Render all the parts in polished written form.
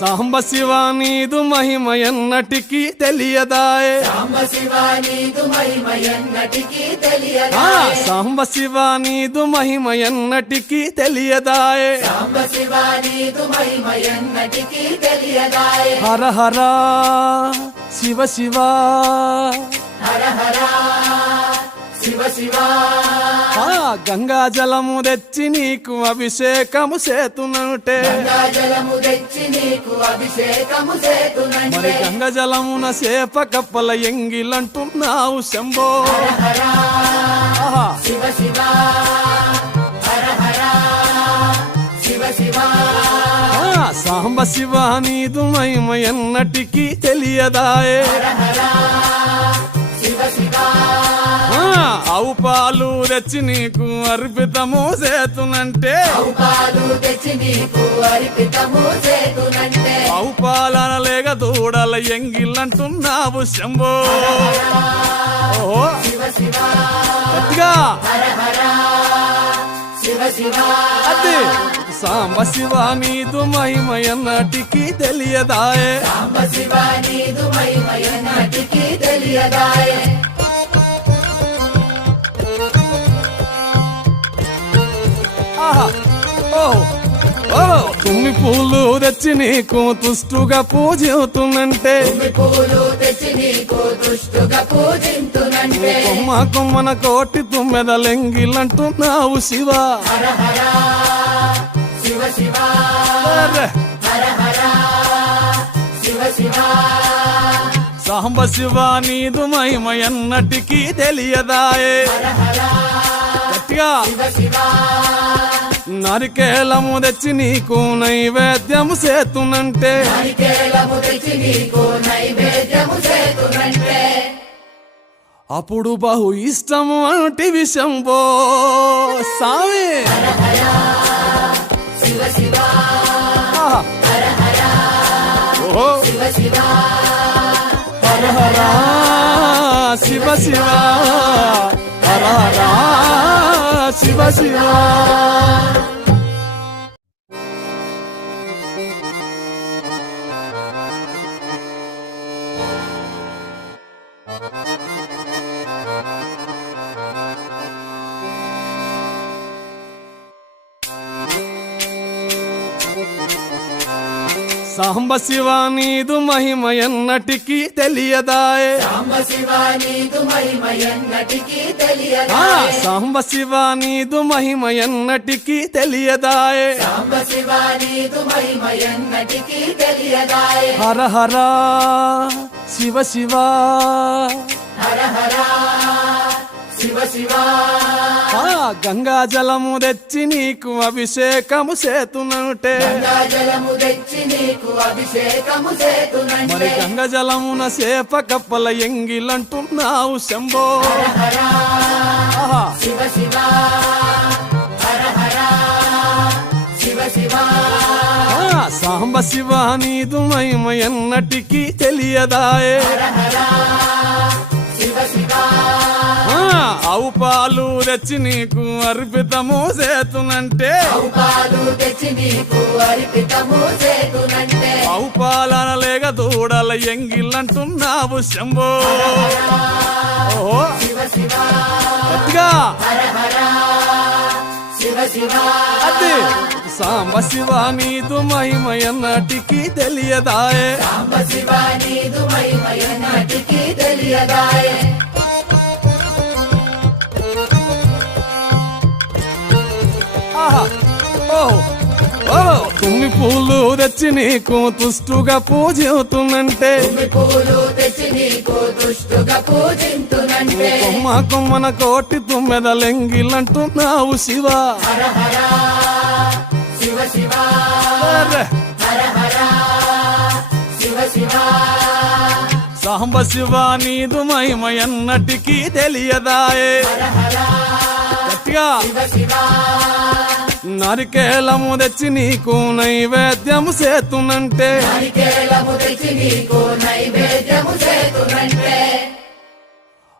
సాంబ శివ నీదు మహిమ ఎన్నటికీ తెలియదాయే. సాంబ శివ నీదు మహిమ ఎన్నటికీ తెలియదాయే. సాంబ శివ నీదు మహిమ ఎన్నటికీ తెలియదాయే. సాంబ శివ నీదు మహిమ ఎన్నటికీ తెలియదాయే. హర హర శివ శివ హర హర శివ శివ. గంగా జలము తెచ్చి నీకు అభిషేకము చేతునంటే. గంగా జలము తెచ్చి నీకు అభిషేకము చేతునంటే. మరి గంగా జలమున సేప కప్పల ఎంగిలంటున్నావు శంభో. హర హర శివ శివ. హర హర శివ శివ. సాంబ శివ నీదు మహిమ ఎన్నటికీ తెలియదాయే. హర హర శివ శివ. ఆవు పాలు తెచ్చి నీకు అర్పితము చేతునంటే. ఆవు పాలు తెచ్చి నీకు అర్పితము చేతునంటే. ఆవు పాలన లేక దూడల ఎంగిలంటున్నావు శంభో. ఓహో శివ శివ. గట్టిగా హర హర శివ శివ. అదే సాంబ శివ నీదు మహిమ ఎన్నటికీ తెలియదాయే. సాంబ శివ నీదు మహిమ ఎన్నటికీ తెలియదాయే. తుమ్మి పూలు తెచ్చి నీకు తుష్టుగా పూజితునంటే. పూలు తెచ్చి నీకు దుష్టుగా పూజింతునంటే. కొమ్మ కొమ్మన కోటి తుమ్మెదలెంగిలంటున్నావు శివ. హర హర శివ శివ. హర హర శివ శివ. సాంబ శివ నీదు మహిమ ఎన్నటికీ తెలియదాయే. హర హర గట్టిగా శివ శివ. నరికేలము తెచ్చి నీకు నైవేద్యము చేతునంటే. నారికేళము తెచ్చి నీకు నైవేద్యము చేతునంటే. అప్పుడు బహు ఇష్టము అంటే విషంబో సామి. హర హర శివ శివ. హర హర ఓహో శివ శివ. హర హర శివ శివ. హర హర శివ శివ. సాంబ శివ నీదు మహిమ ఎన్నటికీ తెలియదాయే. సాంబ శివ నీదు మహిమ ఎన్నటికీ తెలియదాయే. సాంబ శివ నీదు మహిమ ఎన్నటికీ తెలియదాయే. సాంబ శివ నీదు మహిమ ఎన్నటికీ తెలియదాయే. హర హర శివ శివ. హర హర శివ శివ. గంగా జలము తెచ్చి నీకు అభిషేకము చేతునంటే. గంగా జలము తెచ్చి నీకు అభిషేకము మరి చేతునంటే. గంగా జలమున సేప కప్పల ఎంగిలంటున్నావు శంభో. హర హర శివ శివ. హర హర శివ శివ. సాంబ శివ నీదు మహిమ ఎన్నటికీ తెలియదాయే. హర హర శివ శివ. ఆవు పాలు తెచ్చి నీకు అర్పితము చేతునంటే. ఆవు పాలు తెచ్చి నీకు అర్పితము చేతునంటే. ఆవు పాలన లేక దూడల ఎంగిలంటున్నావు శంభో. ఓహో శివ శివ. గట్టిగా హర హర శివ శివ. అదే సాంబ శివ నీదు మహిమ ఎన్నటికీ తెలియదాయే. సాంబ శివ నీదు మహిమ ఎన్నటికీ తెలియదాయే. తుమ్మి పూలు తెచ్చి నీకు తుష్టుగా పూజితునంటే. పూలు తెచ్చి నీకు దుష్టుగా పూజింతునంటే. కొమ్మ కొమ్మన కోటి తుమ్మెదలెంగిలంటున్నావు శివ. హర హర శివ శివ. హర హర శివ శివ. సాంబ శివ నీదు మహిమ ఎన్నటికీ తెలియదాయే. హర హర గట్టిగా శివ శివ. నరికేలము తెచ్చి నీకు నైవేద్యము చేతునంటే. నారికేళము తెచ్చి నీకు నైవేద్యము చేతునంటే.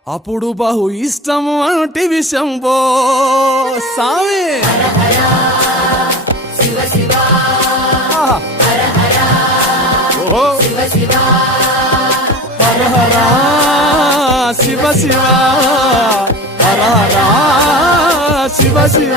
అప్పుడు బహు ఇష్టము అంటే విషంబో సామి. హర హర శివ శివ. శివ హర హర శివ శివ